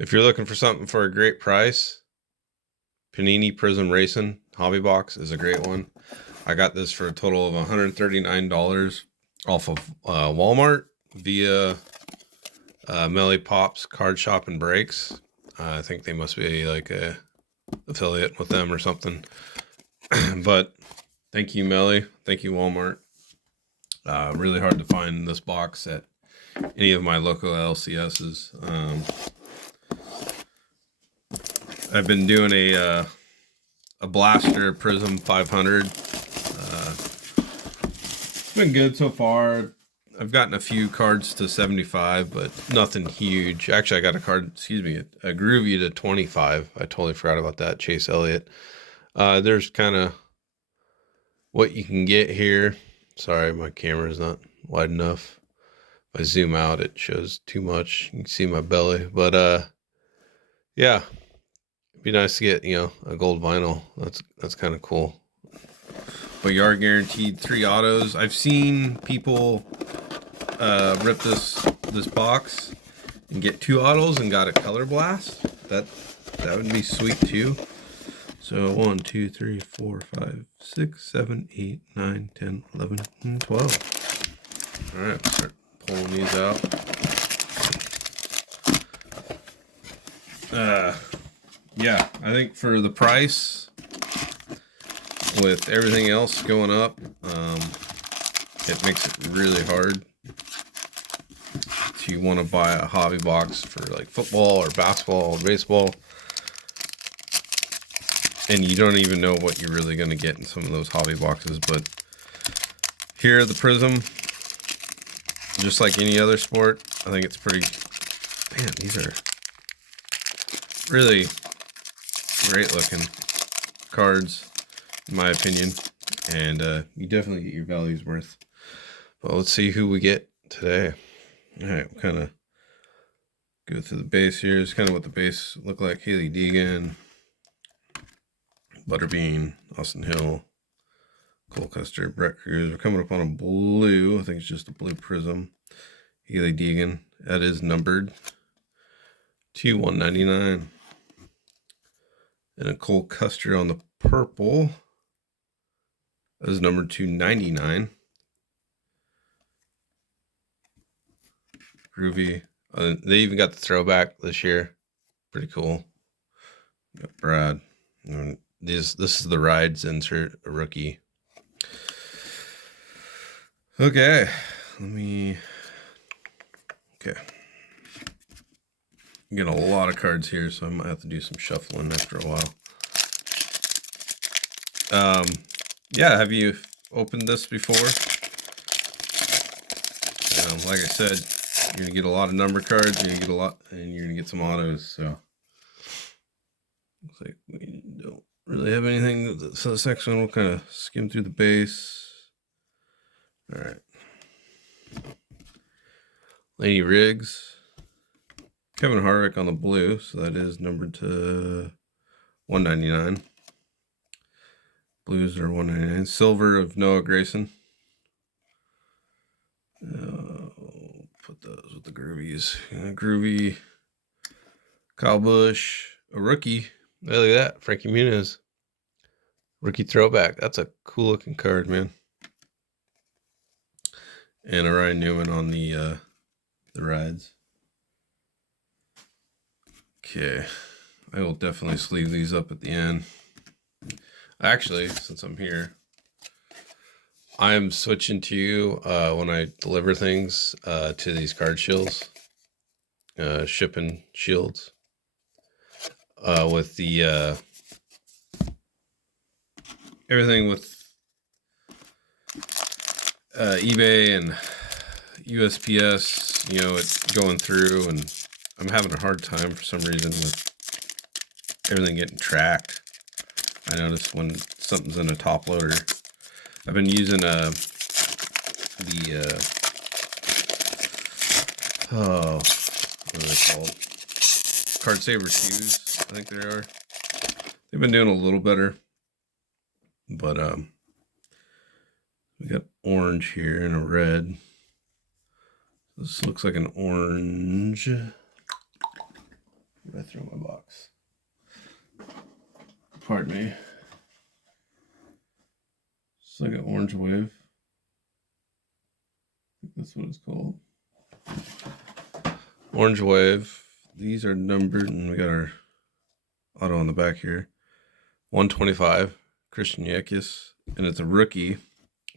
If you're looking for something for a great price, Panini Prizmracing Hobby Box is a great one. I got this for a total of $139 off of Walmart via Melly Pop's Card Shop and Breaks. I think they must be like a affiliate with them or something. But thank you, Melly. Thank you, Walmart. Really hard to find this box at any of my local LCSs. I've been doing a Blaster Prizm 500. It's been good so far. I've gotten a few cards to 75, but nothing huge. Actually, I got a card, a Groovy to 25. I totally forgot about that. Chase Elliott. There's kind of what you can get here. Sorry, my camera is not wide enough. If I zoom out, it shows too much. You can see my belly. But yeah, it'd be nice to get, a gold vinyl. That's kind of cool. But you are guaranteed 3 autos. I've seen people rip this box and get 2 autos and got a color blast. That would be sweet too. So 1, 2, 3, 4, 5, 6, 7, 8, 9, 10, 11, and 12. All right, start pulling these out. Yeah, I think for the price, with everything else going up, it makes it really hard if you want to buy a hobby box for like football or basketball or baseball, and you don't even know what you're really going to get in some of those hobby boxes. But here, the Prizm, just like any other sport, I think it's pretty, man, these are really great looking cards, in my opinion, and you definitely get your value's worth. But let's see who we get today. All right, we'll kind of go through the base here. It's kind of what the base look like. Haley Deegan, Butterbean, Austin Hill, Cole Custer, Brett Cruz. We're coming up on a blue. I think it's just a blue Prizm. Haley Deegan. That is numbered to 199. And a Cole Custer on the purple. That is numbered to 99. Groovy. They even got the throwback this year. Pretty cool. Got Brad. And this is the Rides insert, a rookie. Okay. Okay. I'm getting a lot of cards here, so I might have to do some shuffling after a while. Yeah, have you opened this before? Like I said, you're gonna get a lot of number cards, you're gonna get a lot, and you're gonna get some autos. So looks like we don't really have anything. So this next one, we'll kind of skim through the base. All right, Lady Riggs, Kevin Harvick on the blue, so that is numbered to 199. Blues are 199. Silver of Noah Grayson. Put those with the Groovies. Groovy. Kyle Busch. A rookie. Hey, look at that. Frankie Muniz. Rookie throwback. That's a cool looking card, man. And a Ryan Newman on the rides. Okay. I will definitely sleeve these up at the end. Actually, since I'm here, I am switching to you when I deliver things to these card shields, shipping shields, with the everything with eBay and USPS, it's going through, and I'm having a hard time for some reason with everything getting tracked. I notice when something's in a top loader. I've been using what are they called? Card Saver shoes, I think they are. They've been doing a little better, but we got orange here and a red. This looks like an orange. pardon me. It's like an orange wave. I think that's what it's called. Orange wave. These are numbered, and we got our auto on the back here. 125, Christian Yeckis, and it's a rookie.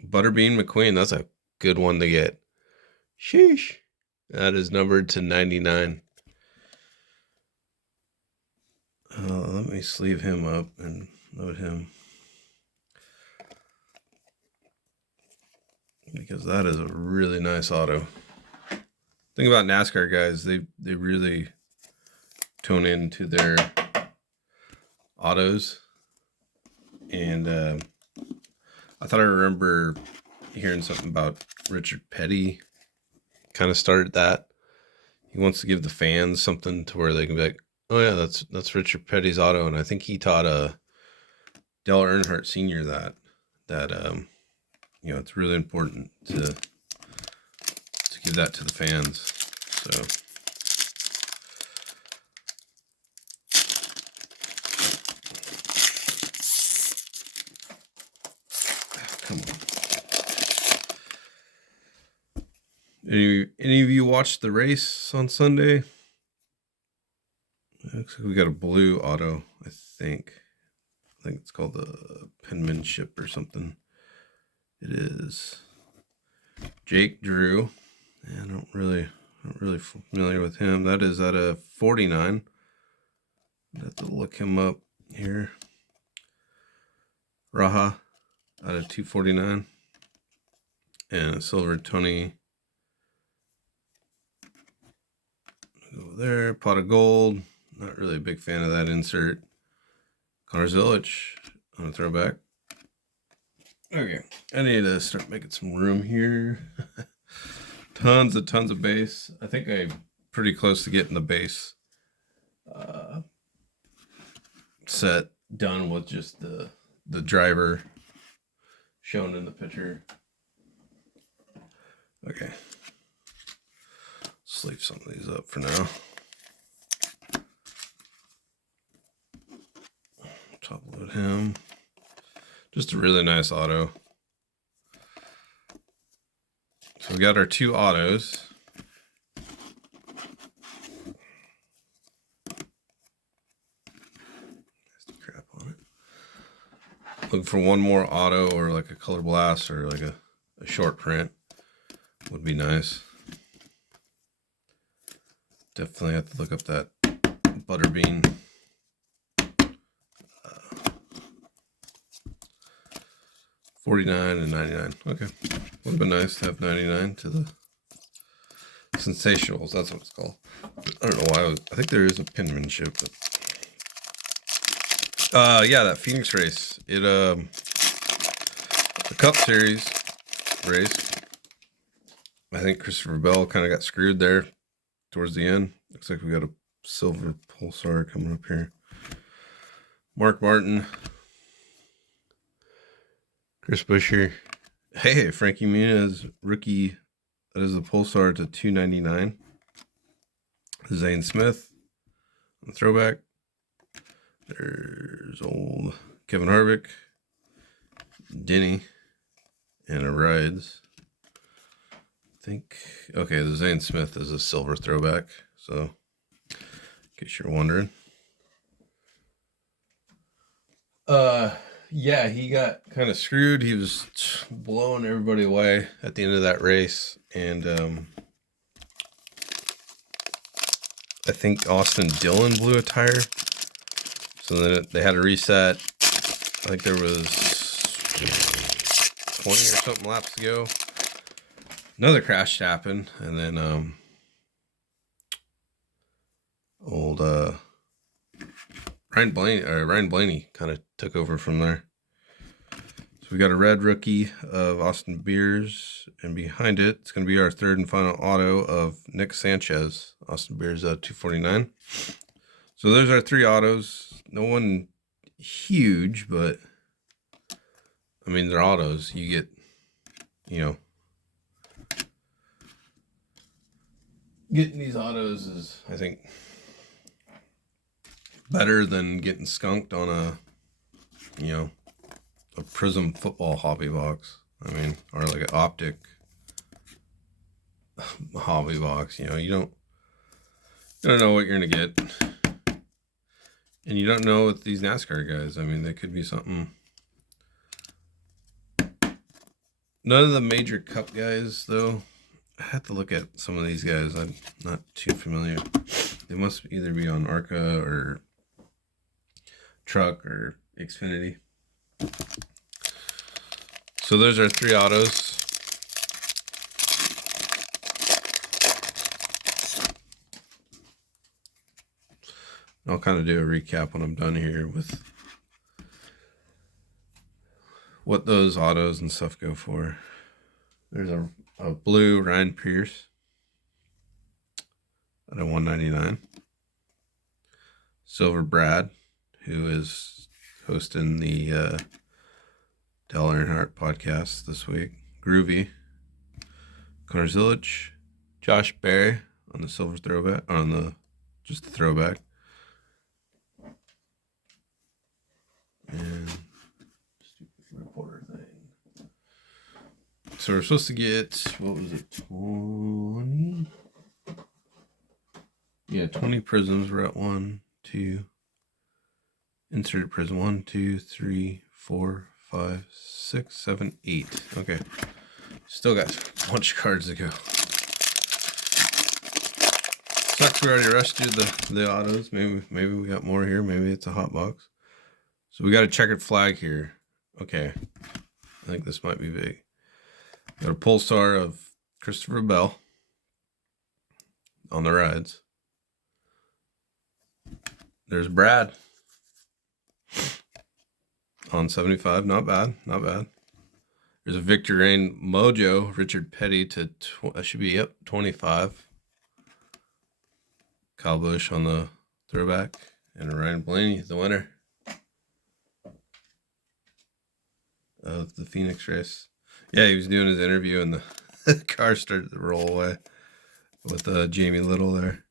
Butterbean McQueen. That's a good one to get. Sheesh. That is numbered to 99. Let me sleeve him up and load him, because that is a really nice auto. Thing about NASCAR guys, they really tone into their autos, and I thought I remember hearing something about Richard Petty kind of started that. He wants to give the fans something to where they can be like, oh yeah, that's Richard Petty's auto. And I think he taught Dale Earnhardt Sr. that you know, it's really important to give that to the fans. So come on. Any of you watched the race on Sunday? Looks like we got a blue auto, I think. I think it's called the penmanship or something. It is Jake Drew. Yeah, I'm not really familiar with him. That is at a 49. I'd have to look him up here. Raha out of 249. And a silver Tony. Over there, pot of gold. Not really a big fan of that insert. Connor Zilich on a throwback. Okay, I need to start making some room here. tons of base. I think I'm pretty close to getting the base set done with just the driver shown in the picture. Okay, sleeve some of these up for now. Top load him. Just a really nice auto. So we got our two autos. Crap on it. Looking for one more auto or like a color blast or like a short print would be nice. Definitely have to look up that Butterbean. 49 and 99. Okay. Would have been nice to have 99 to the Sensationals. That's what it's called. I don't know why. I think there is a penmanship. But yeah, that Phoenix race. It the Cup Series race. I think Christopher Bell kind of got screwed there towards the end. Looks like we got a silver pulsar coming up here. Mark Martin. Chris Buescher. Hey, Frankie Muniz, rookie. That is the pulsar to 299. Zane Smith on the throwback. There's old Kevin Harvick, Denny, and a Rides. I think, okay, the Zane Smith is a silver throwback. So, in case you're wondering. Yeah, he got kind of screwed. He was blowing everybody away at the end of that race. And I think Austin Dillon blew a tire. So then they had to reset. I think there was 20 or something laps to go. Another crash happened. And then old Ryan Blaney kind of took over from there. So we got a red rookie of Austin Beers, and behind it, it's going to be our third and final auto of Nick Sanchez. Austin Beers 249. So there's our three autos. No one huge, but I mean, they're autos. You get, you know, getting these autos is, I think, better than getting skunked on you know, a Prizm Football Hobby Box. I mean, or like an optic hobby box. You know, you don't know what you're gonna get, and you don't know with these NASCAR guys. I mean, they could be something. None of the major cup guys, though. I have to look at some of these guys. I'm not too familiar. They must either be on ARCA or Truck or Xfinity. So those are 3 autos. I'll kind of do a recap when I'm done here with what those autos and stuff go for. There's a blue Ryan Pierce at a 199. Silver Brad, who is hosting the Dale Earnhardt podcast this week. Groovy. Connor Zilic. Josh Berry on the silver throwback, on the just the throwback. And stupid reporter thing. So we're supposed to get, what was it, 20? Yeah, 20 prisms. We're at 1, 2. Inserted prism. 1, 2, 3, 4, 5, 6, 7, 8. Okay. Still got a bunch of cards to go. Sucks we already rushed through the autos. Maybe we got more here. Maybe it's a hot box. So we got a checkered flag here. Okay. I think this might be big. Got a Pulsar of Christopher Bell on the rides. There's Brad on 75. Not bad. Not bad. There's a Victor Rain Mojo, Richard Petty to, that should be, yep, 25. Kyle Busch on the throwback. And Ryan Blaney, the winner of the Phoenix race. Yeah, he was doing his interview and the car started to roll away with Jamie Little there.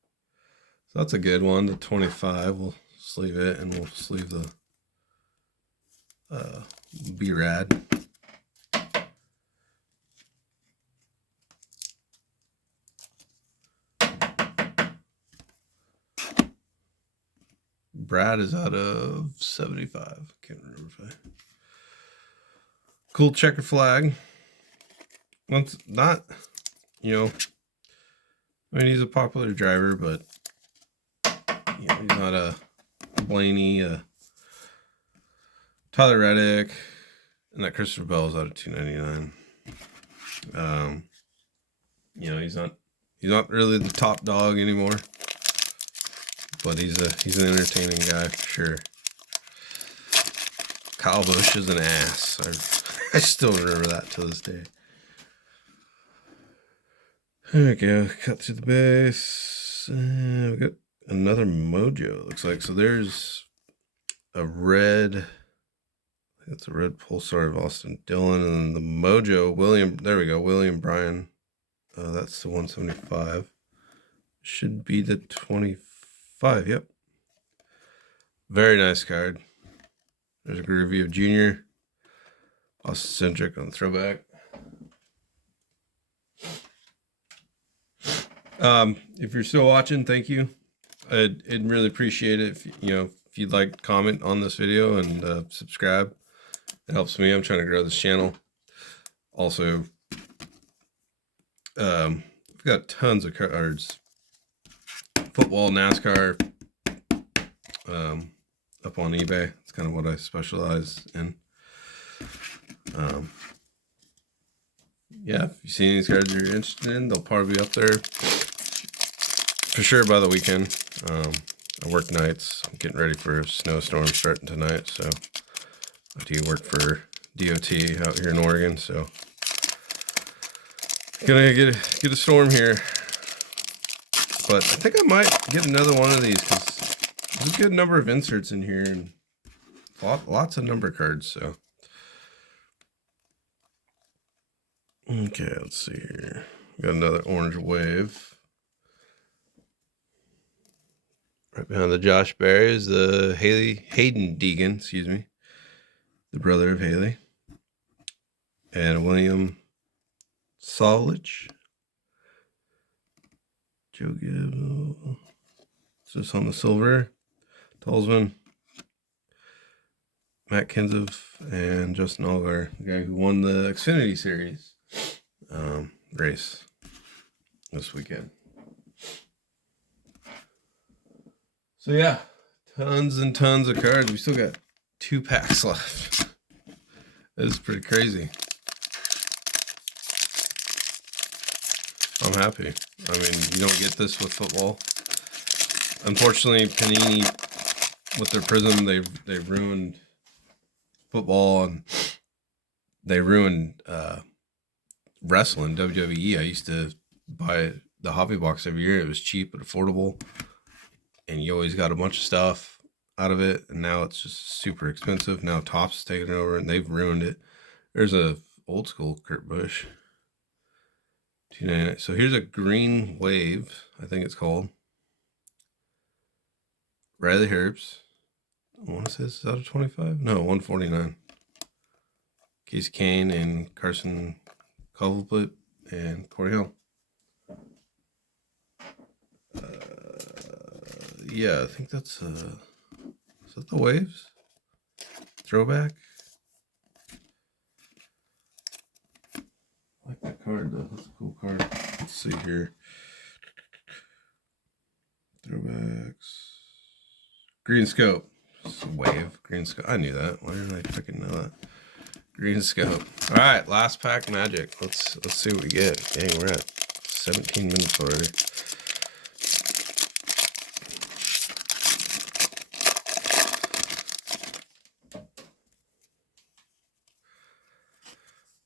So that's a good one. The 25. We'll sleeve it and we'll sleeve the B-Rad. Brad is out of 75. Can't remember if I... Cool checker flag. Once not, you know, I mean, he's a popular driver, but you know, he's not a Blaney, Tyler Reddick, and that Christopher Bell is out of 299. You know, he's not really the top dog anymore, but he's an entertaining guy for sure. Kyle Busch is an ass. I still remember that to this day. There we go. Cut through the base. We got another Mojo, it looks like. So there's a red. It's a red Pulsar of Austin Dillon. And the Mojo, William. There we go. William Bryan. That's the 175. Should be the 25. Yep. Very nice card. There's a Groovy of Junior. Austin Centric on the throwback. If you're still watching, thank you. I'd really appreciate it if if you'd like to comment on this video and subscribe. It helps me. I'm trying to grow this channel. Also, we've got tons of cards. Football, NASCAR, up on eBay. It's kind of what I specialize in. Yeah, if you see any cards you're interested in, they'll probably be up there for sure by the weekend. I work nights. I'm getting ready for a snowstorm starting tonight, so I do work for DOT out here in Oregon, so gonna get a storm here. But I think I might get another one of these because there's a good number of inserts in here and lots of number cards, so. Okay, let's see here. We got another orange wave. Right behind the Josh Berry is the Hayden Deegan, excuse me. the brother of Haley. And William Solich. Joe Gibbs. Just on the silver. Tolsman. Matt Kenseth and Justin Allgaier, the guy who won the Xfinity Series race this weekend. So yeah, tons and tons of cards. We still got 2 packs left. That is pretty crazy. I'm happy. I mean, you don't get this with football. Unfortunately, Panini, with their Prizm, they've ruined football, and they ruined wrestling, WWE. I used to buy the hobby box every year. It was cheap but affordable, and you always got a bunch of stuff out of it. And now it's just super expensive. Now Topps is taking it over, and they've ruined it. There's a old school Kurt Busch, $2.99. So here's a green wave, I think it's called. Riley Herbst. I want to say this is out of 25. No, 149. Case Kane and Carson Culverplit and Corey Hill. Yeah, I think that's is that the waves? Throwback. I like that card though. That's a cool card. Let's see here. Throwbacks. Green scope. It's a wave. Green scope. I knew that. Why didn't I freaking know that? Green scope. All right, last pack magic. Let's see what we get. Dang, we're at 17 minutes already.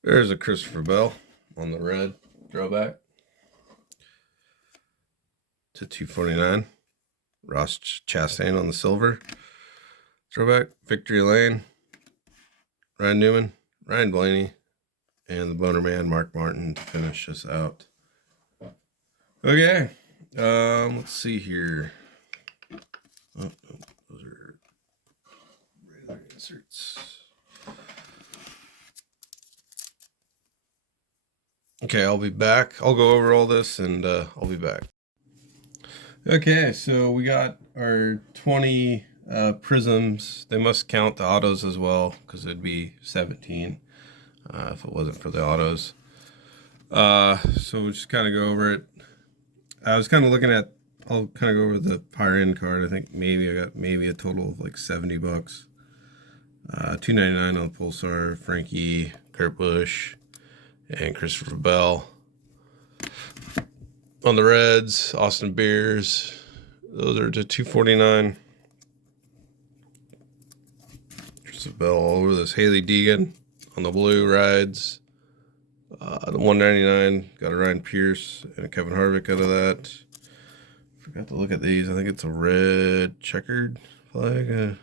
There's a Christopher Bell on the red throwback to 249. Ross Chastain on the silver throwback. Victory Lane. Ryan Newman, Ryan Blaney, and the Boner Man, Mark Martin, to finish us out. Okay, let's see here. Oh, those are regular inserts. Okay, I'll be back. I'll go over all this, and I'll be back. Okay, so we got our 20 Prizms. They must count the autos as well, because it'd be 17 if it wasn't for the autos. So we'll just kind of go over it. I was kind of looking at, I'll kind of go over the higher end card. I think maybe I got a total of like $70. $2.99 on the Pulsar, Frankie, Kurt Busch, and Christopher Bell. On the Reds, Austin Beers. Those are to $2.49. Christopher Bell all over this. Haley Deegan on the blue rides. The $1.99 got a Ryan Pierce and a Kevin Harvick out of that. Forgot to look at these. I think it's a red checkered flag.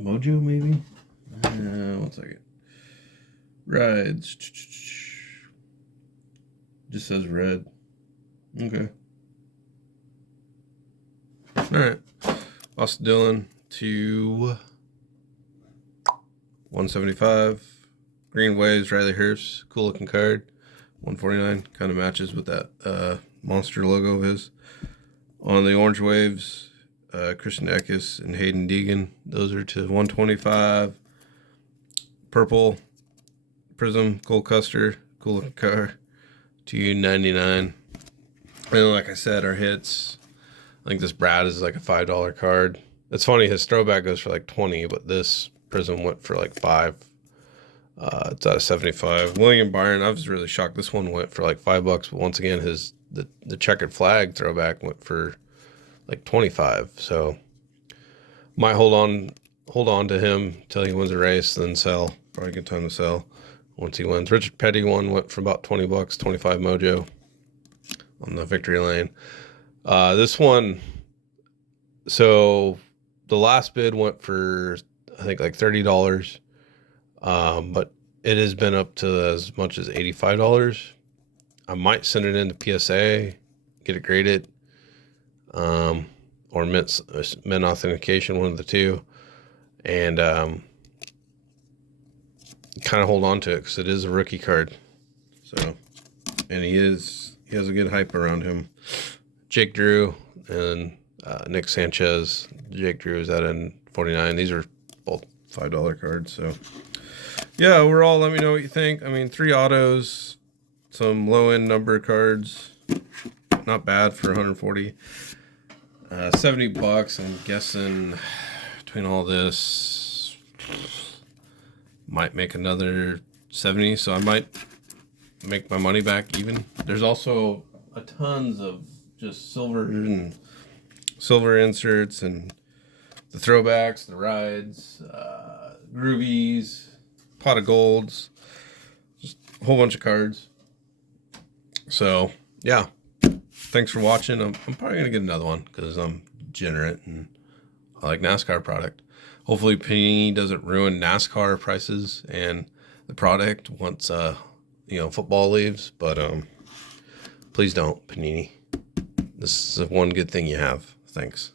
Mojo maybe. 1 second. Rides. Just says red. Okay. All right. Austin Dillon to 175. Green Waves, Riley Herbst. Cool looking card. 149. Kind of matches with that monster logo of his. On the Orange Waves, Christian Eckes and Hayden Deegan. Those are to 125. Purple Prizm, Cole Custer. Cool looking car. $2.99. And like I said, our hits. I think this Brad is like a $5 card. It's funny, his throwback goes for like 20, but this Prizm went for like 5. It's out of 75. William Byron, I was really shocked. This one went for like $5, but once again, the checkered flag throwback went for like 25. So might hold on to him till he wins a race, then sell. Probably a good time to sell once he wins. Richard Petty one went for about $20, 25 mojo on the Victory Lane. This one, so the last bid went for I think like $30, but it has been up to as much as $85. I might send it into PSA, get it graded, or mint authentication, one of the two. and kind of hold on to it because it is a rookie card. So, and he has a good hype around him. Jake Drew and Nick Sanchez. Jake Drew is at an 49. These are both $5 cards. So, yeah, overall, let me know what you think. I mean, 3 autos, some low-end number cards. Not bad for 140. $70. I'm guessing between all this, might make another 70. So I might make my money back even. There's also a tons of just silver inserts and the throwbacks, the rides, groovies, pot of golds, just a whole bunch of cards. So yeah, thanks for watching. I'm probably gonna get another one because I'm degenerate and I like NASCAR product. Hopefully Panini doesn't ruin NASCAR prices and the product once football leaves, but please don't, Panini. This is one good thing you have. Thanks.